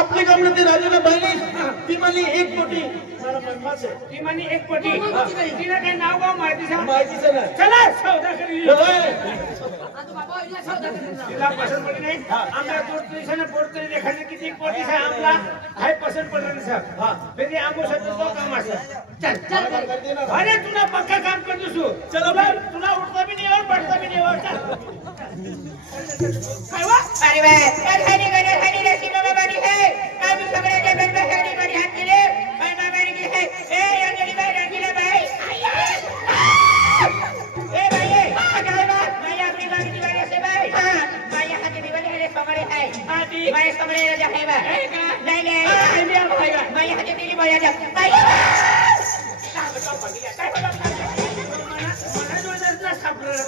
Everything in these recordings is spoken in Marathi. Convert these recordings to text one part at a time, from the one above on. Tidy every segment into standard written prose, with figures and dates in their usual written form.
आपली गमती राजूला बहिणी ती म्हणे एक कोटी ती म्हणे एक कोटी तिला काही नाव गाव माहितीच नाही चला सौदा करी तिला पसंत पडली नाही आमच्या दोन पैशाने पोटतरी देखायला किती कोटी आहे आमला हाय पसंत पडलं नाही साहब फिर आमो सत्य तो काम असं चल चल अरे तुला पक्का काम कर दसू चलो तुला उठता भी नहीं और बैठता भी नहीं और चल अरे वाह हनी रसीनो में बनी है अब सबरे जगत में हनी बनी हाथ के लिए भाई मामा की है ए अंजलि भाई रंगीला भाई ए भाई अरे बात मैं अपनी बात की वजह से भाई हां मैं यहां के दीवाने है समरे है हां जी मैं समरे राजा है भाई नहीं नहीं मैं यहां के दिल्ली में राजा भाई क्या बताओ पगलिया काय बताओ मला जो नसला सापडला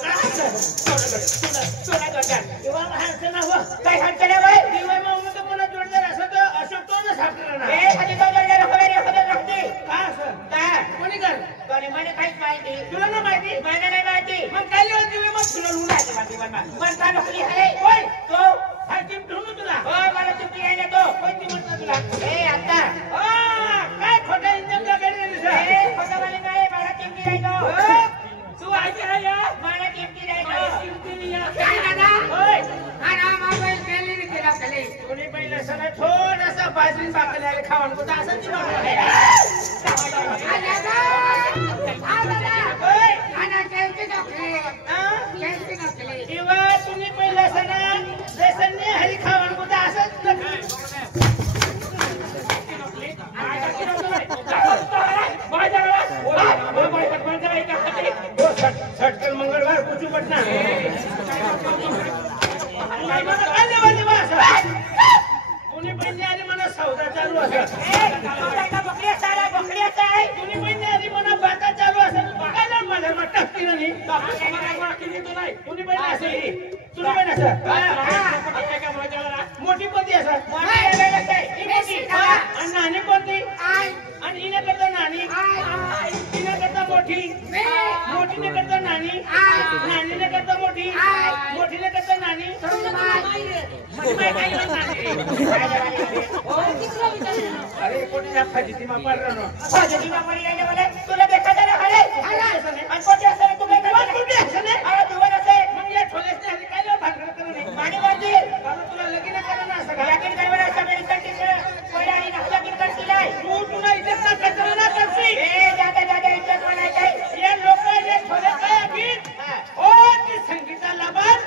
सोना जोडदार दिवा हाणते ना हो काय हाणते ना भाई दिवा मग तो मला जोडदार असं तर अशोक तो ना सापडला ना ए खाली तो जोडदार खबर राखते का सर का कोणी कर कोणी मला काहीच माहिती तुला ना माहिती मला नाही माहिती मग काय लिहून दिवे मग तुला लुणा आहे माहिती मन का नकली आहे ओय तो हा टीम ठेवून तुला हो मला चिमटी यायला तो कोणती म्हणतो तुला ए आता काय खोटा इंजन लगायला रे ए खोटा वाली नाही मला चिमटी यायला तू आजी आहे या मला चिमटी यायला चिमटी या काय दादा ओय आना मोबाईल केली रे केला खाली कोणी पहिला सगळं थोडासा बाजून बाकल्याला खावण को असं ती आहे ओय आना केलती नकली केलती नकली दिवा तुम्ही पहिला सणा लेसनने हरी खावण को असंच छटकल मंगलवार कुछ पटना असं बकरी सारा बकरी आहे तुम्ही महिने आधी म्हणा बाता चालू असेल काय जाण माझ्या मग टाकती ना नाही तुम्ही पण असेल तुम्ही पण असं मोठी कोणती असं आणि नाणी कोणती आणि हिने करता नाणी हिने करता मोठी मोठीने करता नाणी नानीने करता मोठी मोठीने करता नाणी अरे कोणी फजिती मापार तुला देखायचं ना अरे कोणते असं तू काय असं नाही अरे दुवन असे मग या छोलेच नाही काय लाव भांडण करा नाही माणी बाजी तुला लगीन करा ना असं लगीन करवर अमेरिकन पहिला आणि लगीन करशील तुला इज्जत ना कचरा ना करशी दादा इज्जत म्हणायचं ये लोक ये छोले काय अगीन ओ ती संगीता लाभार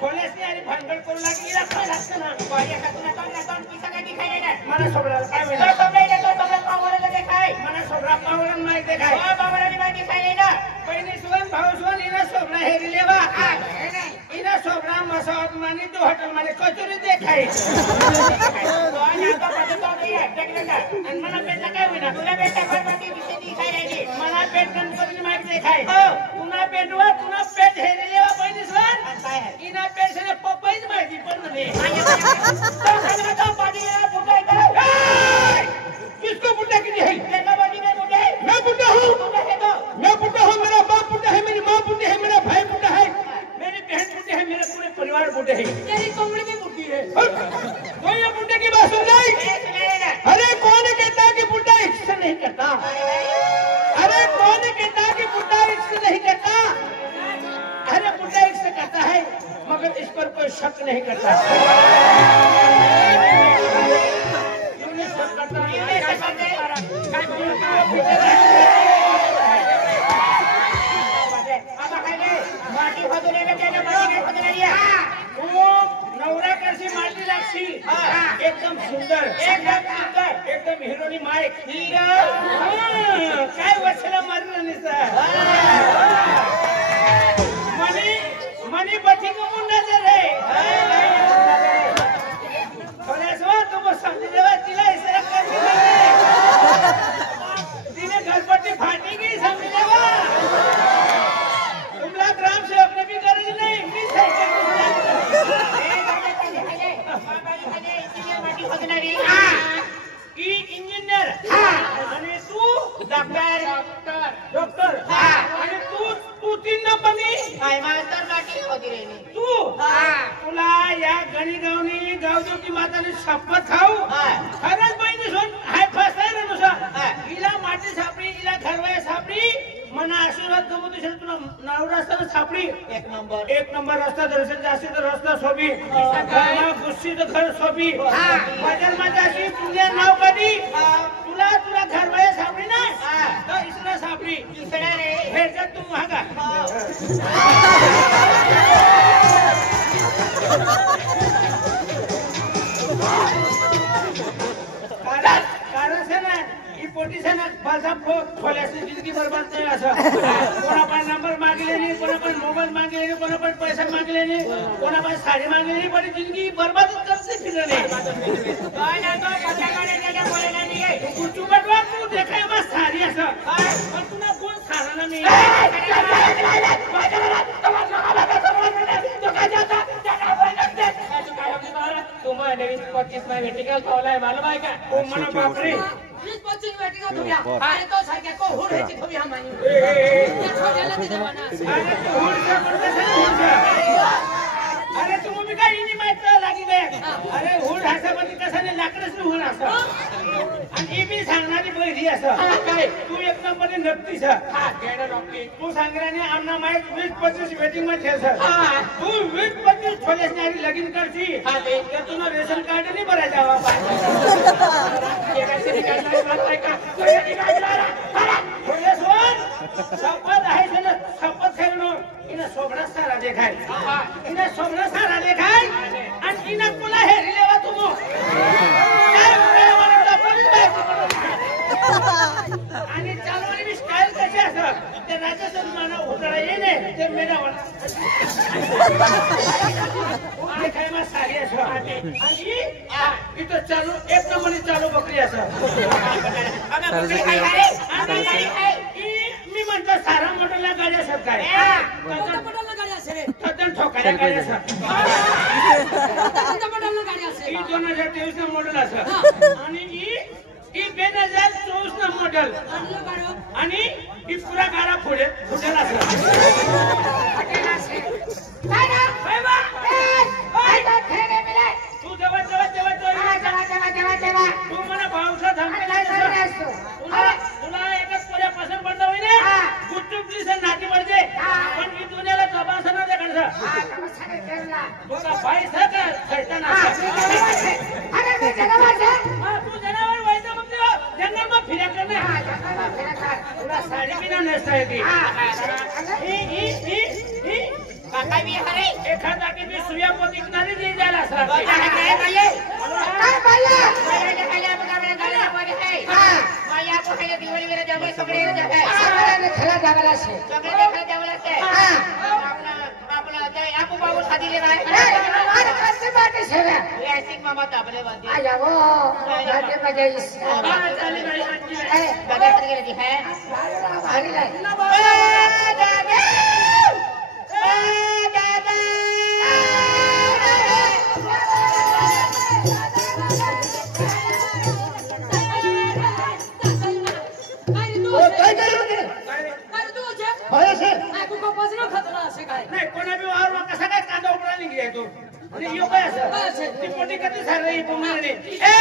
छोलेसनी आणि भांडण करू लागली काय लागतं ना तुला पिसा काय दिखाय नाही मला सोबराला काय तो मिळालं सोबरा पावरला देखाय मला सोबरा पावरण माहिती देखाय पावराने माहिती दिखाय ना पहिली सुवन भाऊ सुवन इना सोबरा हेरी लेवा इना सोबरा मसावत मानी तो होटल माने कचोरी देखाय आणि मला पेटला काय होईना तुला बेटा भरपाती विषय दिखाय राहिली मला पेट गणपतीने माहिती देखाय तुना पेटवा तुना पेट हेरी लेवा पहिली सुवन काय आहे इना पेट से पप्पाईच माहिती पण नाही किसको बुड्ढा की नहीं है मैं बुड्ढा हूँ मैं बुड्ढा हूँ मेरा बाप बुड्ढा है मेरी माँ बुड्ढी है मेरा भाई बुड्ढा है मेरी बहन बुड्ढी है मेरे पूरे परिवार बुड्ढे हैं तेरी कमरे में बुद्धि है कोई ये बुड्ढे की बात सुन रही अरे कौन कहता कि बुड्ढा इश्क नहीं करता अरे कौन कहता कि बुड्ढा इश्क नहीं करता अरे बुड्ढा इश्क करता है मगर इस पर कोई शक नहीं करता नवरा करशी माटी लागशी एकदम सुंदर एकदम हिरोनी माईक काय वर्षाला मारलं नाही मनी बठी को मुंडा दे रे थोड्यास तुम समझ लेवा तिला इसरा कर तिने घरपट्टी फाटी गई समझ लेवा तुमला ग्राम सेवक ने भी गरज नहीं मी सायकल इंजिनियर आणि तू डॉक्टर आणि तू तीन नंबरनी तू तुला या गणिगावनी गावदेवची माताने शपथ खाऊ खरंच बहिणी सोन हाय फर्स्ट आहे रे नुसा हिला माटी सापडी हिला घरवाया सापडी मना आशीर्वाद गमू दिसेल तुला नवरा असताना सापडी एक नंबर रस्ता दर्शन जास्ती तर रस्ता सोबी गुस्सी तर खरं सोबी मजल माझ्या अशी तुझ्या नाव कधी तुला घरवाया सापडी ना तर इसरा सापडी भेटत तू महागा कारण से ना ही पोटी से ना बाजा खोल्याची जिंदगी बर्बाद नाही असं कोणा पण नंबर मागले नाही कोणा पण मोबाईल मागले नाही कोणा पण पैसा मागले नाही कोणा पण साडी मागले नाही पण जिंदगी बर्बादच करते फिरले तू चुकटवा तू देखाय बस साडी असं पण तुला कोण साराला नाही तुम्हाला 20-25 में वेटिकल खोलाय मालूम आहे का ओ मना बापरे 20-25 वेटिकल तुम्ही अरे तो सारख्या को हुड ह्याची तुम्ही हा मानी अरे तुम्ही काय इनी माहित लागी गया अरे हुड हासामध्ये कसाने लाकडच हुड असं आणि ही बी सांगणारी पहिली असं काय तू एक नंबरने नक्कीच हा गेडा नक्की तू सांगराने आमना माहित 20-25 वेटिंग मध्ये असं तू 20-25 छोलेसनारी लगीन करची हा ते तुला रेशन कार्ड नाही भरायला जावा एकाशी निकालणार का छोलेसवर शपथ आहे ना शपथ खेळणं इना सोबरा सारा देखाय इना सोबरा सारा देखाय आणि इना तुला हेरी लेवा तुमो आणि चालवानी मी स्टाईल कशी असं ते राजस्थान माना उतरा येणे ते मेरा वाला हे काय मग साडी असं आणि इथं चालू एक नंबरने चालू बकरी असं मी म्हणतो सारा मोठ्याला गाडी असत काय ठोकायला गाडी असत 2023 ना मॉडेल असं आणि ही 2024 ना मॉडेल आणि ही पुरा गाडा फुटेल असं तू जेव्हा तू मला भावसा तुला एकच पर्या पसंत पडता होईल गुपचूप प्लीज नाटी पडते पण मी दुनियाला तपासना दे कडसा तुला पैसा का खैताना तू जनावर व्हायचं मग जंगलમાં फिर्या करणे तुला साडी बिना नेसता येते काका मी हरे एखादा की मी सूर्यापोती किनारी नाही जायला असला काय बाई काय बाई काय बघा बघा गाला मध्ये आहे माया को है दिवाळी मेरे जब सगळे जगह सगळे खेळा जावला छे सगळे खेळा जावला छे आपला जय आपू बाबू शादी ले रहा है अरे कसे बात है ऐसिंग मामा ताबले बात आ जाओ बाटे बजे इस चले भाई है दादा के लिए है भारी ले दादा नाही कोणा बी वावर कसा काय कांदा उपडा निघले तू आणि यो काय असं ती पोटी कधी सारे पोंगणे ए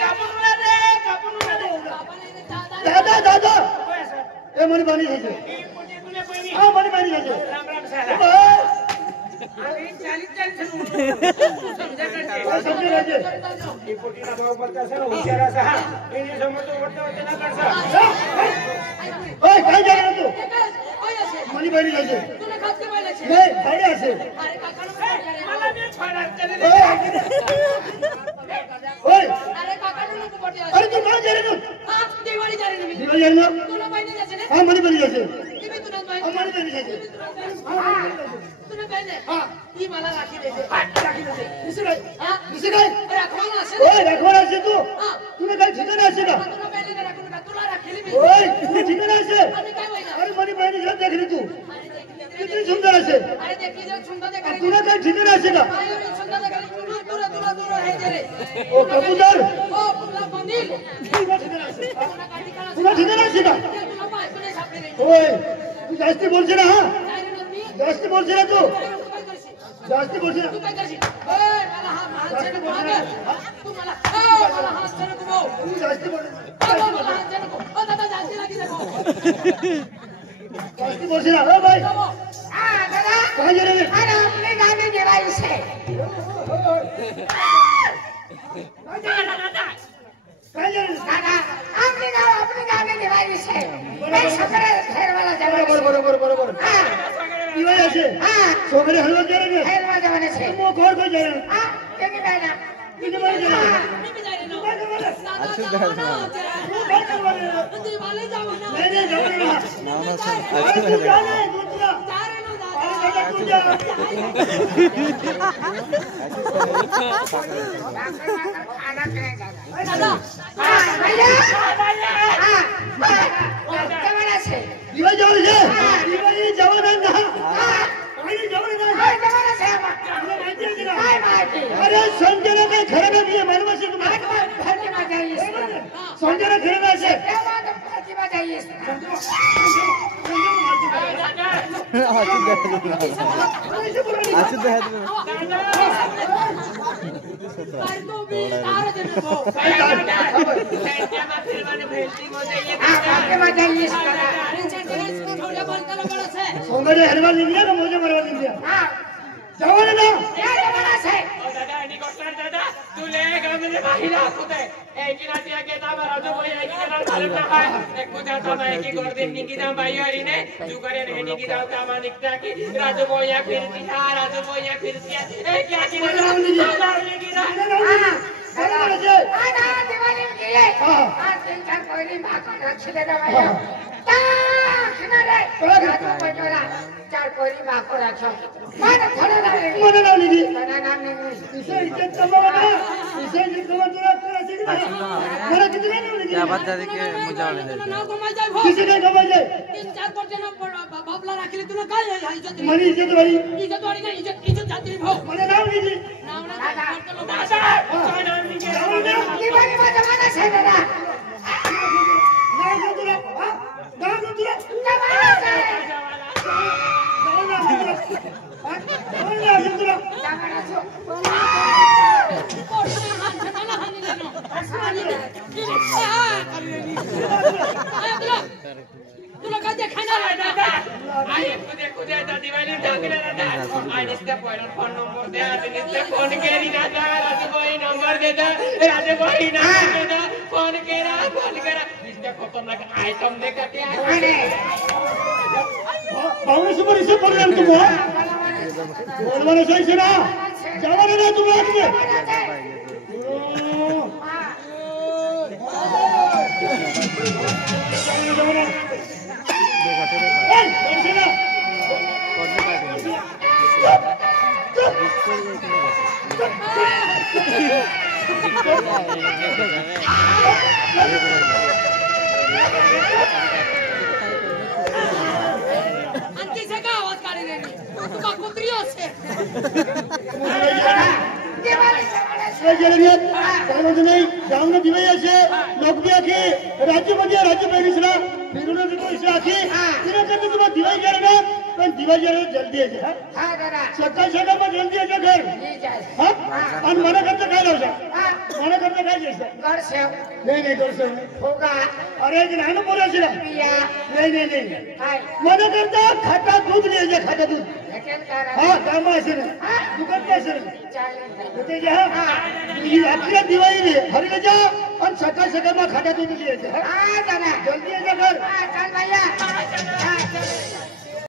कापून उडा दे दादा दादा काय असं ए मनी पाणी घ्यायचे ही पोटी तुला पहिली हा मनी पाणी घ्यायचे राम राम साला आणि 40 समजा काय समजे राजे ही पोटी ना भाव पडता असं हुशार असा हा मी समजतो वरती ना करसा ओय काय झालं तू मनी पाणी घ्यायचे नाही पाणी असेल मला मी फरार केलेले ओय अरे तू काय झालं तू दिवाळी झाली हा मनी पाणी घ्यायचे मनी पाणी घ्यायचे मला राखी देते दिसे काय ओय राखवायला असेल तू तुला काय ठिकाण असेल का तुला राखीली मी ओय तुला ठिकाण असेल आणि काय होईल अरे मनी पाणी घेऊन देखली तू किती सुंदर असेल अरे देखी जर सुंदर देखा तुला काय ठिकाण असेल का सुंदर देखा दूर है तेरे ओ कबूतर ओ पुला बंदिल तुला ठिकाण असेल तुला ठिकाण असेल का तुला पास नाही सापडले ओय तू जास्ती बोलशील ना हा काय रे मी जास्ती बोलशील ना तू काय करशील जास्ती बोलशील तू काय करशील ओय मला हा हात छेड तू मला हात छेड तू तू जास्ती बोल मला हात छेड ओ दादा जास्ती लागी देखो जास्ती बोलशील ना ओ भाई दादा काय झालं रे अरे अपने गाने जवाई से काय झालं दादा अपने गाने जवाई से मैं सगळे खेळ वाला जवाई बरोबर दिवाळी असे सोगडे हलवा केले ना खेळ वाला जवाई से मग कोण कोण झालं हां ते की नाही ना किती वेळ झालं मी भी जा रही हूं काय करणार दादा तू काय करणार दिवाळी जाऊ ना नाही जाऊ ना नाव ना अरे तू जा ना तू जा जा रही हूं अरे दादा दादा तू जा दादा भैया जवाई से दिवाळी जवळ आहे दिवाळी जवळ आहे ना आणि जवळ नाही जवाई से तुला माहिती आहे का काय माहिती अरे संजना काय खरं नाही मानवाशी तुम्हाला प्रतिमा जाई संजना खरं नाही असेल तेव्हा प्रतिमा जाई करतो मी तार देतो प्रतिमा जाई थोड्या बोलताना बोलत आहे सोंगडे हरवा निघल्या का मोजे मरवा निघल्या जवळ आहे ना दादा तुले गंगने बाहेर आखत आहे एकी राती आगे दाबा राजू भाई एकी केला झालं ना काय एक पूजा था एकी गोरदे निकी दाम भाई हरी ने तू करे ने निकी दाम का मानिकता की राजू भाई या फिरती हा राजू भाई या फिरती ए क्या की दादा निकी दाम बरोबर आहे आना दिवाळी गेले आज तीन चार पहिली मागून रक्षले ना भैया ता खिनारे राजू बजोरा चार पोरी बाकोराच्या मला थोडं लागले मला नाव लिहिली मला नाम नाही इसे इज्जत कमावा ना इसे इज्जत कमा तुला करायची की नाही मला किती नाही नाव लिहिली क्या बात है कि मुझे वाले दे नाव कमायचं आहे भाऊ. किती काय कमायचे 3-4 कोटीनं बापला राखील तुला काय आहे इज्जत मला इज्जत वाली इज्जतवाडी नाही इज्जत जाते भाऊ. मला नाव लिहिली नाव नाही करतो लोक. दिवाळी माझा माणूस आहे दादा नाव घेऊ तुला हा? नाव घेऊ तुला तुमचा माणूस आहे नाव घेऊ तुला हा? नाव घेऊ तुला तुमचा माणूस आहे. पोटाला माणसाला हानी नाही नो. तुला काय देखायला आहे दादा? आई कुदे दिवाळी टाकले दादा आणि त्या फोन नंबर द्या आणि फोन केली दादा राजूबाई नंबर देता राजूबाई नंबर देता फोन करा इसका खतरनाक आइटम देखा क्या भावने समोर इसे पडलं तू बोलवाना जायचं ना जावाना ना तू आत आणखी से का आवाज काढी रे तू का कुत्री असे नाही जाऊन दिवाळी असे नोकरी आखी राज्य पैसा फिरून आखी तिने करते तुम्हाला दिवाळी करणार पण दिवाळी जल्दी यायचे हा दादा सकाळ मग जल्दी यायचं घर ठीक आहे हा आणि मला करता काय लावसा मला करता काय घ्यायचं गडसेव नाही करसं फुगा अरे एक लहान पोरं असेल पिया नाही काय मला करता खाता दूध लिहायचं खाता दूध भेटेल का हा काम असेल दुकान काय असेल चालेल होते घ्या आपल्या दिवाळी हरल्याच्या आणि सकाळ मग खाता दूध लिहायचं हा दादा जल्दी यायचं घर हा चालेल